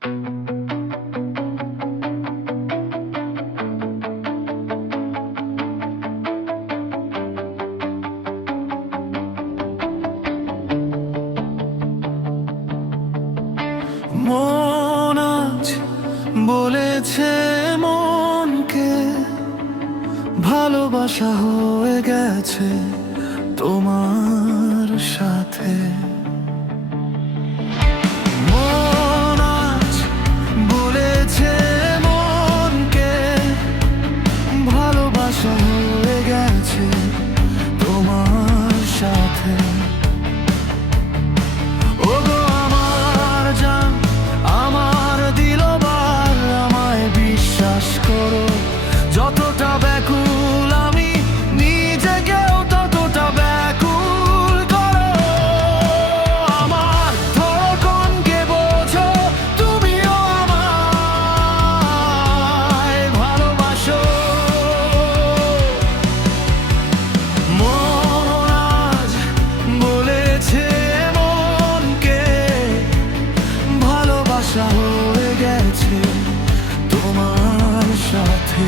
মন আজ বলেছে মনকে, ভালোবাসা হয়ে গেছে তোমার সাথে। মন আজ বলেছে মনকে, ভালোবাসা হয়ে গেছে তোমার সাথে। যতটা ব্যাকুল আমি নিজেকেও ততটা ব্যাকুল করো। আমার ধড়কনকে বোঝো, তুমিও আমায় ভালোবাসো। মন আজ বলেছে মনকে, ভালোবাসা হয়ে গেছে তোমার সাথে।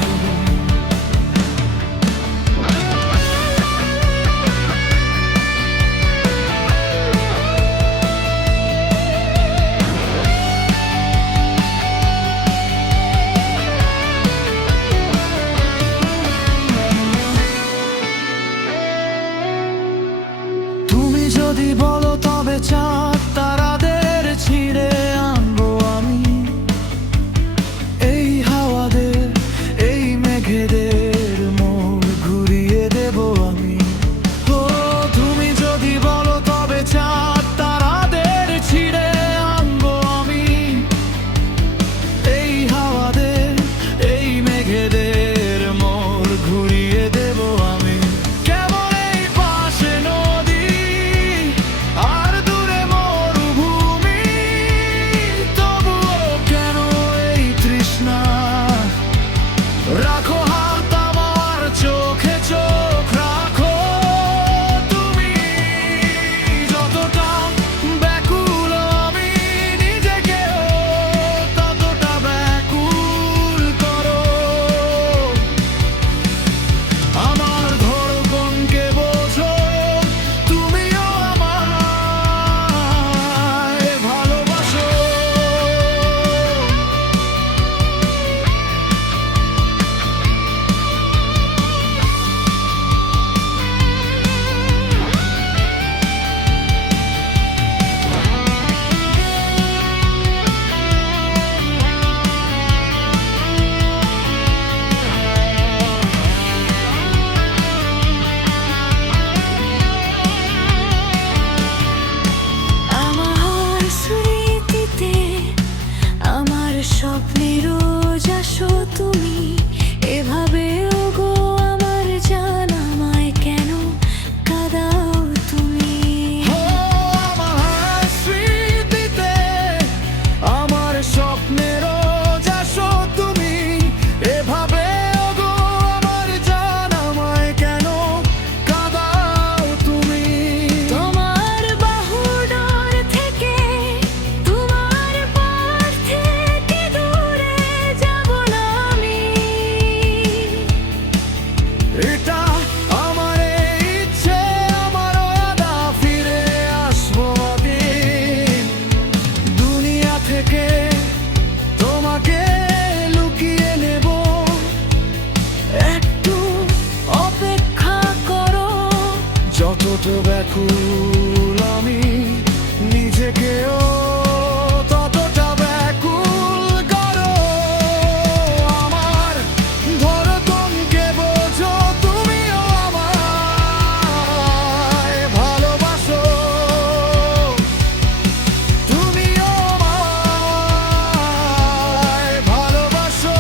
তুমি যদি বলো তবে চাঁদ তারাদের ছিঁড়ে আনবো আমি, এই হাওয়াদের এই মেঘেদের মোড় ঘুরিয়ে দেব আমি। ও তুমি যদি বলো তবে চাঁদ তারাদের ছিঁড়ে আনবো আমি, এই হাওয়াদের এই মেঘেদের মোড় ঘুরিয়ে দেব আমি। কেমন এই পাশে নদী আর দূরে মরুভূমি, তবুও কেন এই তৃষ্ণা? রাখো হাত আমার চোখে চোখ রাখো, তুমি যতটা ব্যাকুল আমি নিজেকেও ততটা ব্যাকুল করো। আমার ধড়কনকে বোঝো, তুমিও আমায় ভালোবাসো। আমার স্মৃতিতে আমার স্বপ্নের রোজ আসো তুমি, এভাবেও গো আমার জান আমায় কেন কাঁদাও তুমি? আমার স্মৃতিতে আমার স্বপ্নের রোজ আসো তুমি, এভাবে গো আমার জান আমায় কেন কাঁদাও তুমি? তোমার বাহুডোর থেকে তোমার পাশ থেকে দূরে যাব না আমি। এটা আমার ইচ্ছে, আমার ওয়াদা, ফিরে আসবো একদিন দুনিয়া থেকে তোমাকে লুকিয়ে নেব। একটু অপেক্ষা করো, যতটা ব্যাকুল আমি নিজেকেও ততটা ব্যাকুল করো। আমার ধড়কনকে বোঝো, তুমিও আমায় ভালোবাসো। তুমিও আমায় ভালোবাসো।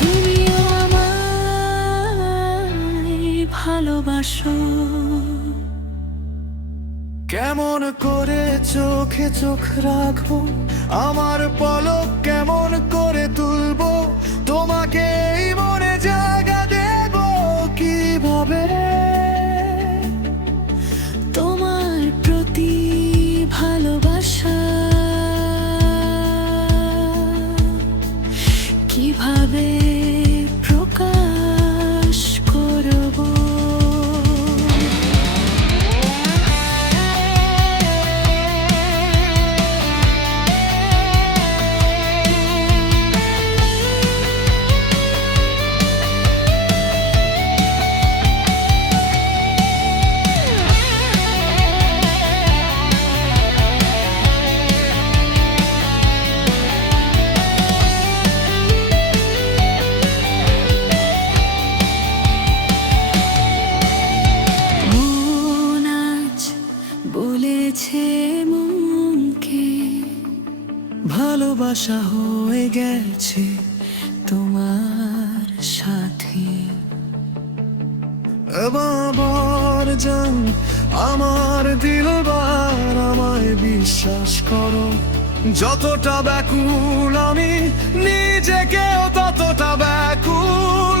তুমিও আমায় ভালোবাসো। কেমন করে চোখে চোখ রাখবো, আমার পলক কেমন করে তুলবো, তোমাকে এই মনে জায়গা দেব কিভাবে? তোমার প্রতি ভালোবাসা ভালোবাসা হয়ে গেছে তোমার সাথে। বাবার জান আমার দিলবার, আমায় বিশ্বাস করো, যতটা ব্যাকুল আমি নিজেকেও ততটা ব্যাকুল